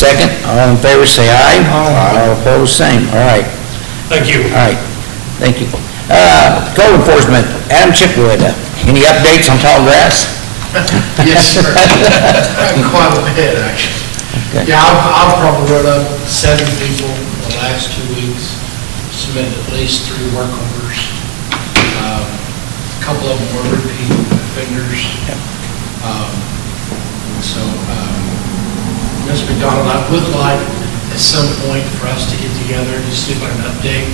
second. All in favor, say aye. Aye. All opposed, same. All right. Thank you. All right. Thank you. Code enforcement, Adam Chipwood. Any updates on tall grass? Yes, sir. Quite a bit, actually. Okay. Yeah, I've probably run up 7 people in the last 2 weeks, submitted at least 3 work orders. A couple of them were repeat offenders. Ms. McDonald, I would like at some point for us to get together to see about an update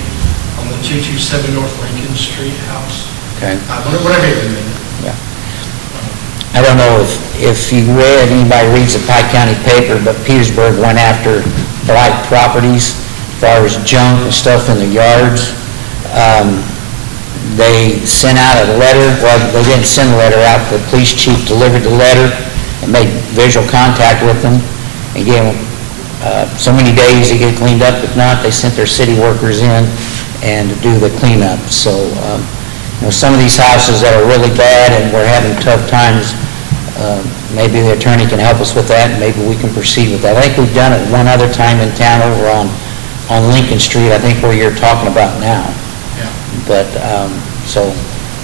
on the 227 North Lincoln Street house. Okay. Whatever you do. Yeah. I don't know if you read, anybody reads the Pike County paper, but Petersburg went after blight properties as far as junk and stuff in the yards. They sent out a letter. Well, they didn't send a letter out. The police chief delivered the letter and made visual contact with them. Again, so many days to get cleaned up. If not, they sent their city workers in and to do the cleanup. So, some of these houses that are really bad and we're having tough times, maybe the attorney can help us with that, and maybe we can proceed with that. I think we've done it one other time in town over on Lincoln Street, I think where you're talking about now. Yeah. But,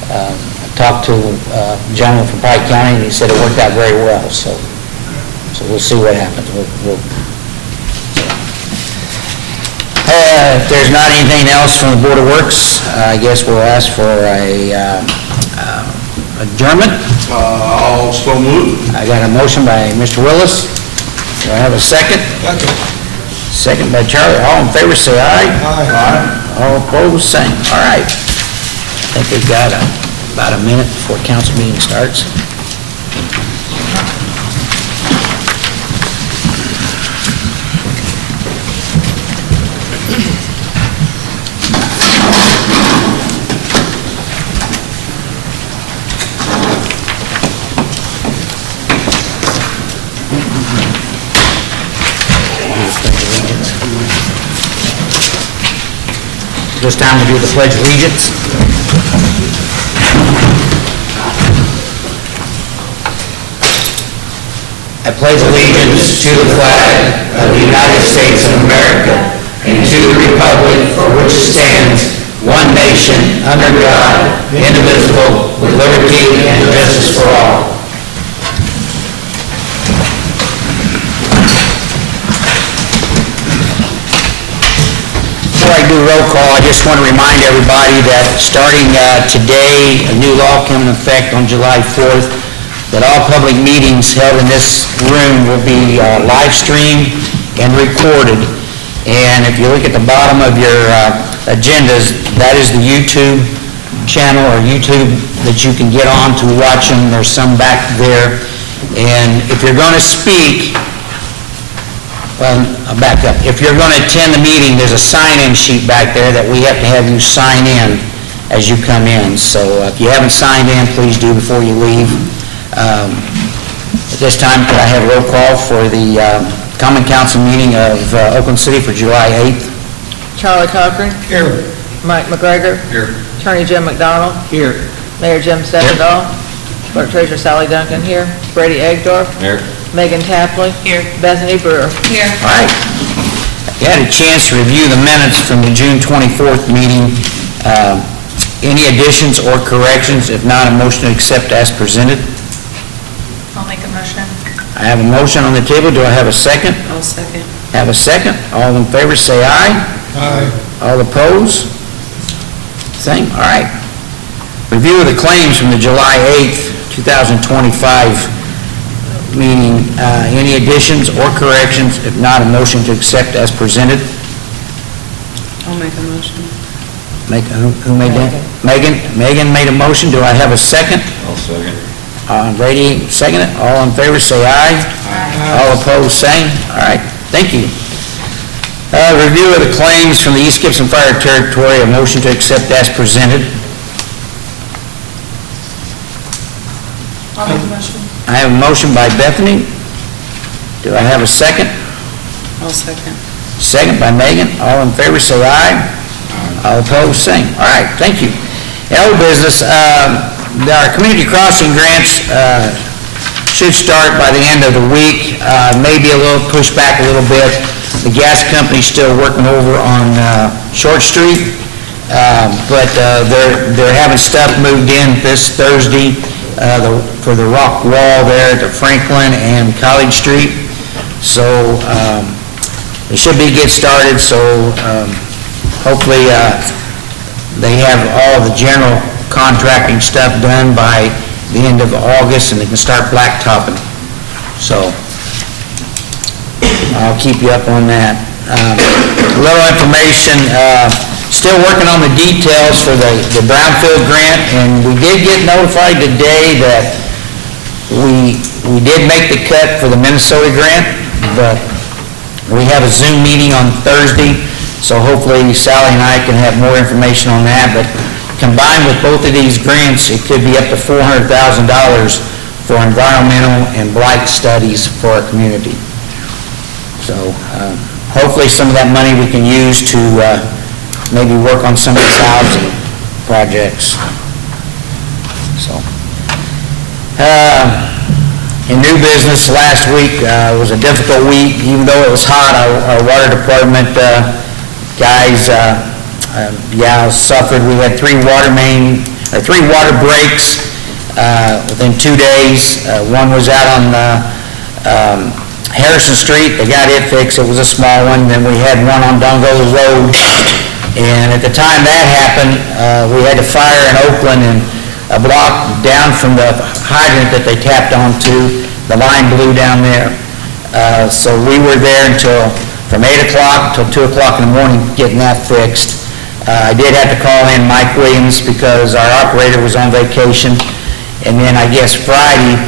I talked to a gentleman from Pike County, and he said it worked out very well, so we'll see what happens. If there's not anything else from the Board of Works, I guess we'll ask for a adjournment. I'll so move. I got a motion by Mr. Willis. Do I have a second? Second by Charlie. All in favor, say aye. Aye. All opposed, same. All right. I think we've got about a minute before council meeting starts. This time we'll do the Pledge of Allegiance. I pledge allegiance to the flag of the United States of America and to the republic for which it stands, one nation, under God, indivisible, with liberty and justice for all. Before I do roll call, I just want to remind everybody that starting today, a new law came into effect on July 4th, that all public meetings held in this room will be live streamed and recorded. And if you look at the bottom of your agendas, that is the YouTube channel or YouTube that you can get on to watch them. There's some back there. And if you're going to speak, well, I'll back up. If you're going to attend the meeting, there's a sign-in sheet back there that we have to have you sign in as you come in. So if you haven't signed in, please do before you leave. At this time, could I have a roll call for the Common Council meeting of Oakland City for July 8th? Charlie Cochran. Here. Mike McGregor. Here. Attorney Jim McDonald. Here. Mayor Jim Steppendahl. Clerk Treasurer Sally Duncan here. Brady Egdorf. Here. Megan Tapley. Here. Bethany Brewer. Here. All right. You had a chance to review the minutes from the June 24th meeting. Any additions or corrections? If not, a motion to accept as presented. I'll make a motion. I have a motion on the table. Do I have a second? I'll second. Have a second. All in favor, say aye. Aye. All opposed? Same. All right. Review of the claims from the July 8th, 2025 meeting. Any additions or corrections? If not, a motion to accept as presented. I'll make a motion. Who made that? Megan. Megan made a motion. Do I have a second? I'll second. Brady, second it. All in favor, say aye. Aye. All opposed, same. All right. Thank you. Review of the claims from the East Gibson Fire Territory. A motion to accept as presented. I'll make a motion. I have a motion by Bethany. Do I have a second? I'll second. Second by Megan. All in favor, say aye. All opposed, same. All right, thank you. Old business, our community crossing grants should start by the end of the week, maybe a little pushed back a little bit. The gas company's still working over on Short Street, but they're having stuff moved in this Thursday for the rock wall there at Franklin and College Street. So it should be get started, so hopefully they have all the general contracting stuff done by the end of August, and they can start blacktopping. So I'll keep you up on that. A little information, still working on the details for the Brownfield grant, and we did get notified today that we did make the cut for the Minnesota grant, but we have a Zoom meeting on Thursday, so hopefully Sally and I can have more information on that. But combined with both of these grants, it could be up to $400,000 for environmental and blight studies for our community. So hopefully some of that money we can use to maybe work on some of these housing projects. So, in new business, last week was a difficult week. Even though it was hot, our water department guys suffered. We had three water breaks within 2 days. One was out on Harrison Street. They got it fixed. It was a small one. Then we had one on Dongola Road. And at the time that happened, we had a fire in Oakland, and a block down from the hydrant that they tapped onto, the line blew down there. So we were there from 8 o'clock till 2 o'clock in the morning getting that fixed. I did have to call in Mike Williams because our operator was on vacation. And then I guess Friday,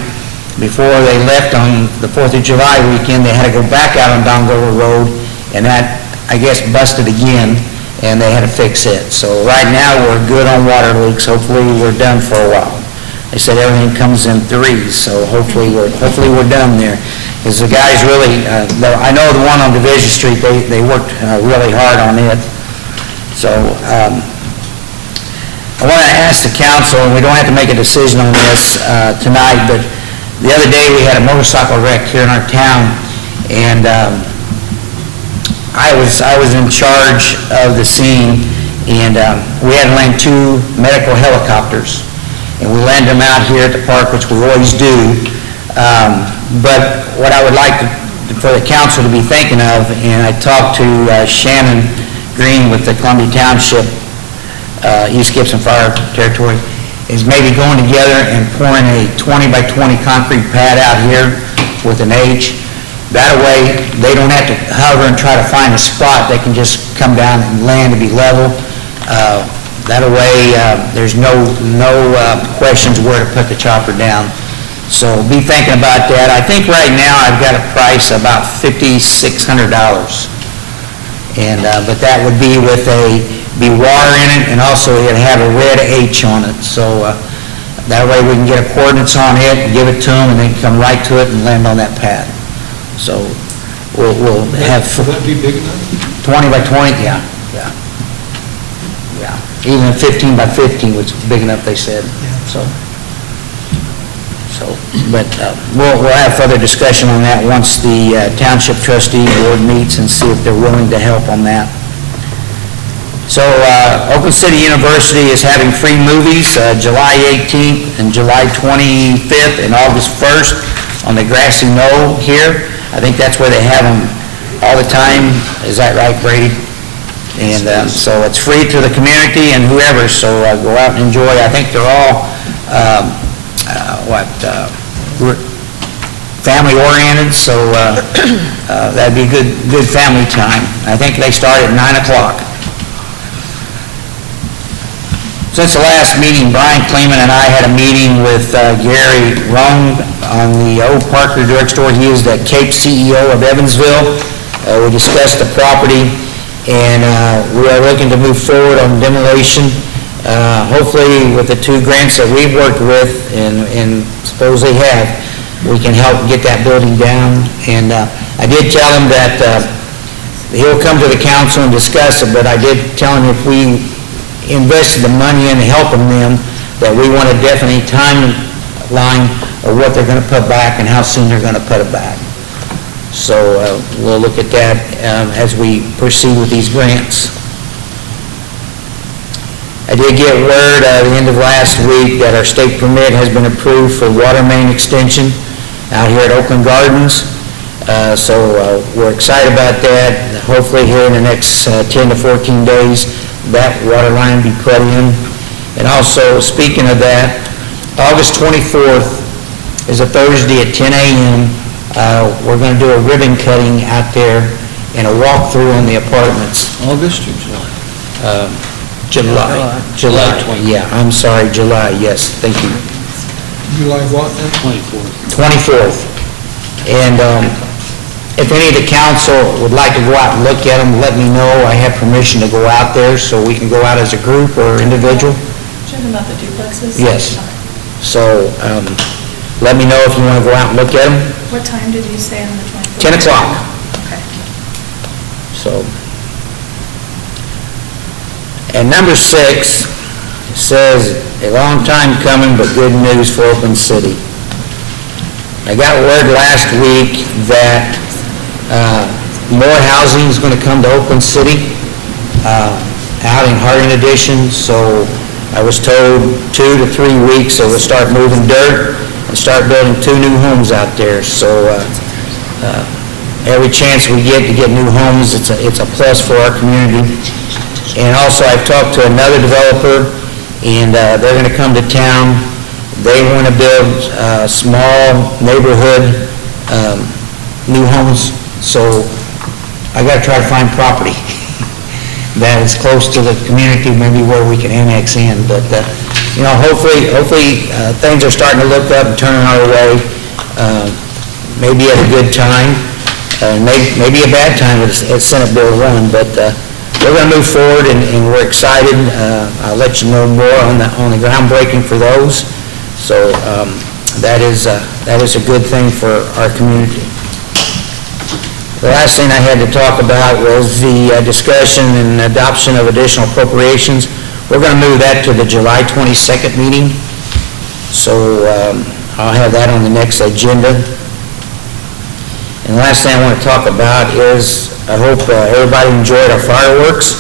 before they left on the 4th of July weekend, they had to go back out on Dongola Road, and that, I guess, busted again, and they had to fix it. So right now, we're good on water leaks. Hopefully, we're done for a while. They said everything comes in threes, so hopefully we're done there. Because the guys really, I know the one on Division Street, they worked really hard on it. So I want to ask the council, and we don't have to make a decision on this tonight, but the other day we had a motorcycle wreck here in our town, and I was in charge of the scene, and we had to land 2 medical helicopters, and we landed them out here at the park, which we always do. But what I would like for the council to be thinking of, and I talked to Shannon Green with the Columbia Township East Gibson Fire Territory, is maybe going together and pouring a 20 by 20 concrete pad out here with an H. That way, they don't have to hover and try to find a spot. They can just come down and land to be level. That way, there's no questions where to put the chopper down. So be thinking about that. I think right now I've got a price about $5,600. And but that would be with be water in it, and also it'd have a red H on it. So that way we can get a coordinates on it and give it to them, and they can come right to it and land on that pad. So we'll have... Will that be big enough? 20 by 20, yeah. Even a 15 by 15 was big enough, they said. But we'll have further discussion on that once the Township Trustee Board meets and see if they're willing to help on that. So Oakland City University is having free movies July 18th and July 25th and August 1st on the grassy knoll here. I think that's where they have them all the time. Is that right, Brady? And so it's free to the community and whoever, so go out and enjoy. I think they're all family-oriented, so that'd be a good family time. I think they start at 9 o'clock. Since the last meeting, Brian Kleeman and I had a meeting with Gary Rung on the old Parker drugstore. He is the Cape CEO of Evansville. We discussed the property, and we are looking to move forward on demolition. Hopefully, with the 2 grants that we've worked with, and suppose they have, we can help get that building down. And I did tell him that he'll come to the council and discuss it, but I did tell him if we invested the money in helping them, that we want a definite timeline or what they're gonna put back and how soon they're gonna put it back. So we'll look at that as we proceed with these grants. I did get word at the end of last week that our state permit has been approved for water main extension out here at Oakland Gardens. So we're excited about that. Hopefully here in the next 10 to 14 days, that water line be put in. And also, speaking of that, August 24th is a Thursday at 10 a.m. We're going to do a ribbon cutting out there and a walkthrough on the apartments. August or July? July, yeah, I'm sorry, July, yes, thank you. July what then? 24th. 24th. And if any of the council would like to go out and look at them, let me know. I have permission to go out there, so we can go out as a group or individual. Talking about the duplexes? Yes. So, let me know if you want to go out and look at them. What time did you say on the 24th? 10 o'clock. Okay. So, and number 6 says, a long time coming, but good news for Oakland City. I got word last week that more housing is going to come to Oakland City out in Harding Addition, so I was told 2 to 3 weeks they will start moving dirt and start building 2 new homes out there. So every chance we get to get new homes, it's a plus for our community. And also, I've talked to another developer, and they're going to come to town. They want to build small neighborhood new homes, so I got to try to find property that is close to the community, maybe where we can annex in. But hopefully things are starting to look up and turning our way. Maybe at a good time, maybe a bad time at Senate Bill 1, but we're going to move forward, and we're excited. I'll let you know more on the groundbreaking for those. So that is a good thing for our community. The last thing I had to talk about was the discussion and adoption of additional appropriations. We're going to move that to the July 22nd meeting. So I'll have that on the next agenda. And the last thing I want to talk about is, I hope everybody enjoyed our fireworks.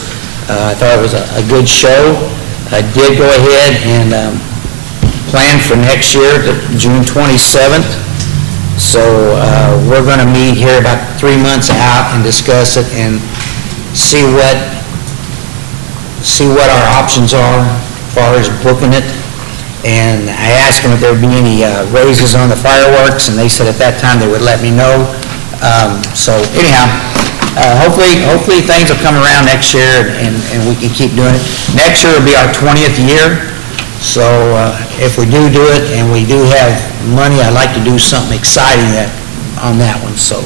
I thought it was a good show. I did go ahead and plan for next year, June 27th. So we're going to meet here about 3 months out and discuss it and see what our options are as far as booking it. And I asked them if there would be any raises on the fireworks, and they said at that time they would let me know. So anyhow, hopefully things will come around next year, and we can keep doing it. Next year will be our 20th year. So if we do it and we do have money, I'd like to do something exciting on that one. So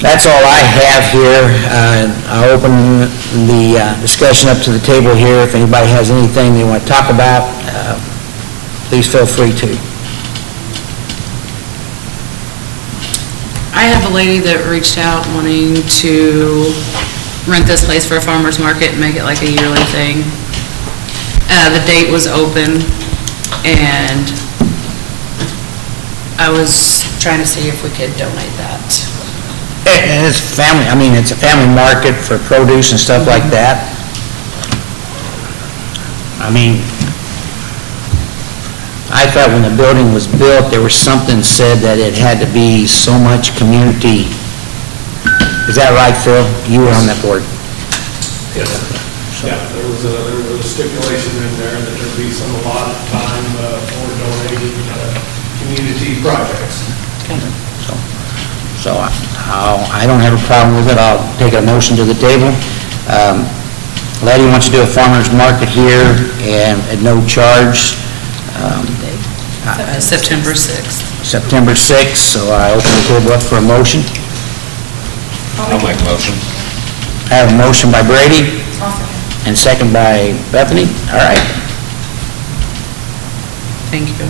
that's all I have here. I'll open the discussion up to the table here. If anybody has anything they want to talk about, please feel free to. I have a lady that reached out wanting to rent this place for a farmer's market and make it like a yearly thing. The date was open, and I was trying to see if we could donate that. And it's family, it's a family market for produce and stuff like that. I thought when the building was built, there was something said that it had to be so much community. Is that right, Phil? You were on that board. Yes. Yeah, there was a stipulation in there that there'd be some allotted time for donating community projects. So I don't have a problem with it. I'll take a motion to the table. Lady wants to do a farmer's market here and at no charge. September 6th. September 6th, so I open the table up for a motion. I'll make a motion. I have a motion by Brady Awesome. and second by Bethany. All right. Thank you.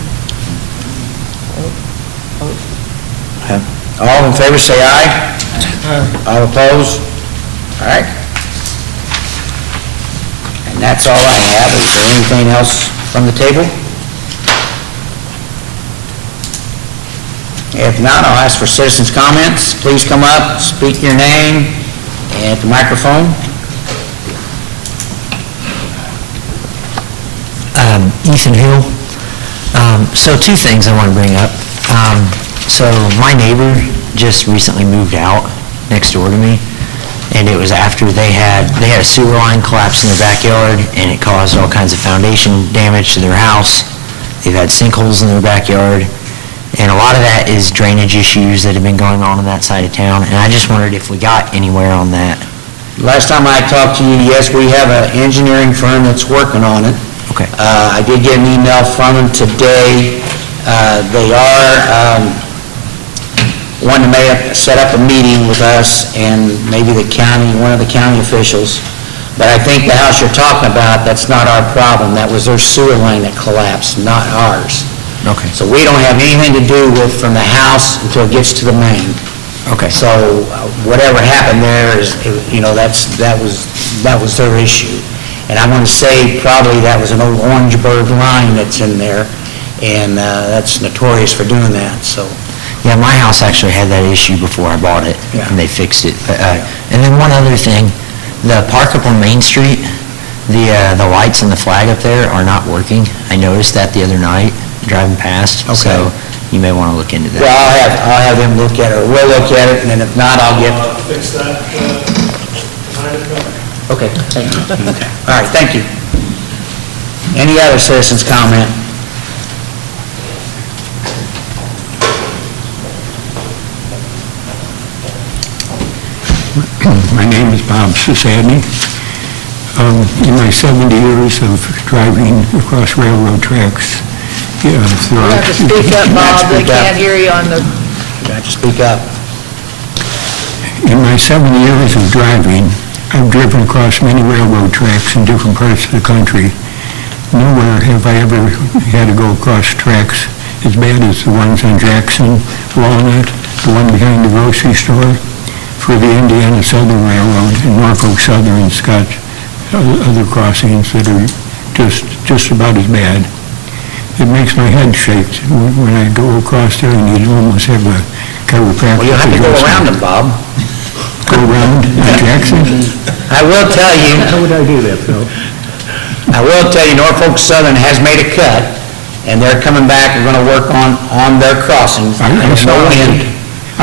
All in favor, say aye. All opposed? All right. And that's all I have. Is there anything else from the table? If not, I'll ask for citizens' comments. Please come up, speak your name at the microphone. Ethan Hill. So two things I want to bring up. So my neighbor just recently moved out next door to me, and it was after they had a sewer line collapse in their backyard, and it caused all kinds of foundation damage to their house. They've had sinkholes in their backyard, and a lot of that is drainage issues that have been going on that side of town, and I just wondered if we got anywhere on that. Last time I talked to you, yes, we have an engineering firm that's working on it. Okay. I did get an email from them today. They are wanting to set up a meeting with us and maybe the county, one of the county officials. But I think the house you're talking about, that's not our problem. That was their sewer line that collapsed, not ours. Okay. So we don't have anything to do with from the house until it gets to the main. Okay. So whatever happened there is, that was their issue. And I'm going to say probably that was an old Orangeburg line that's in there, and that's notorious for doing that, so. Yeah, my house actually had that issue before I bought it, Yeah. and they fixed it. And then one other thing, the park up on Main Street, the lights on the flag up there are not working. I noticed that the other night, driving past, so you may want to look into that. Well, I'll have them look at it, or we'll look at it, and then if not, I'll get... Fix that, behind the cover. Okay, thank you. All right, thank you. Any other citizens' comment? My name is Bob Sasadny. In my 70 years of driving across railroad tracks, You have to speak up, Bob, they can't hear you on the... You have to speak up. in my 70 years of driving, I've driven across many railroad tracks in different parts of the country. Nowhere have I ever had to go across tracks as bad as the ones on Jackson, Walnut, the one behind the grocery store, for the Indiana Southern Railroad, and Norfolk Southern and Scotch, other crossings that are just about as bad. It makes my head shake when I go across there, and you'd almost have a chiropractor. Well, you'll have to go around them, Bob. Go around Jackson? I will tell you... How would I do that, Phil? I will tell you, Norfolk Southern has made a cut, and they're coming back, they're going to work on their crossings. I There's no wind.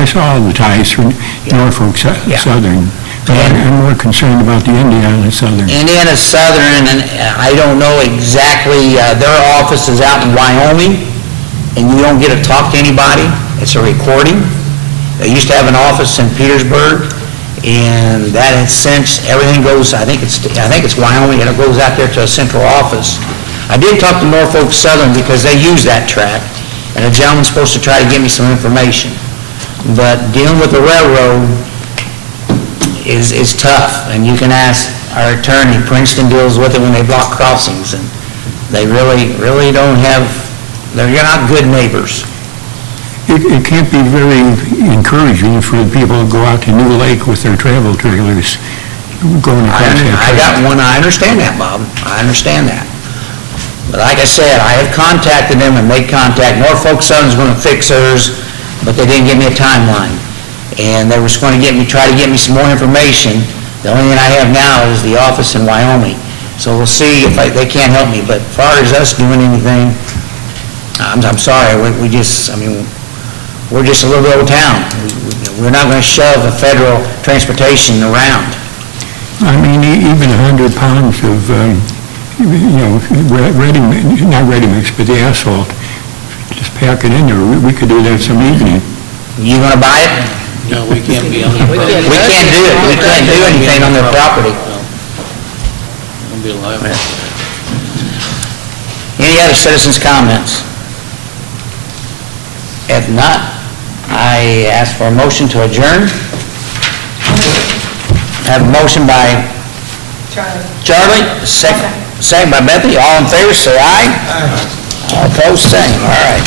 saw all the ties for Norfolk Yeah. Southern, but I'm more concerned about the Indiana Southern. Indiana Southern, and I don't know exactly, their office is out in Wyoming, and you don't get to talk to anybody. It's a recording. They used to have an office in Petersburg, and that has since, everything goes, I think it's Wyoming, and it goes out there to a central office. I did talk to Norfolk Southern because they use that track, and a gentleman's supposed to try to give me some information. But dealing with the railroad is tough, and you can ask our attorney, Princeton deals with it when they block crossings, and they really don't have, they're not good neighbors. It can't be very encouraging for the people who go out to New Lake with their travel trailers going across that I track. got one, I understand that, Bob, I understand that. But like I said, I have contacted them and made contact. Norfolk Southern's going to fix theirs, but they didn't give me a timeline. And they were just going to try to get me some more information. The only thing I have now is the office in Wyoming. So we'll see if they can't help me. But as far as us doing anything, I'm sorry, we're just a little bit old town. We're not going to shove a federal transportation around. I mean, even 100 pounds of, not ready mix, but the asphalt, just pack it in there. We could do that some evening. You going to buy it? No, we can't be on the We property. can't We can't do it. We can't do anything on their property. We'll be liable. Any other citizens' comments? If not, I ask for a motion to adjourn. Have a motion by Charlie, second by Bethany. All in favor, say aye. All opposed, same. All right.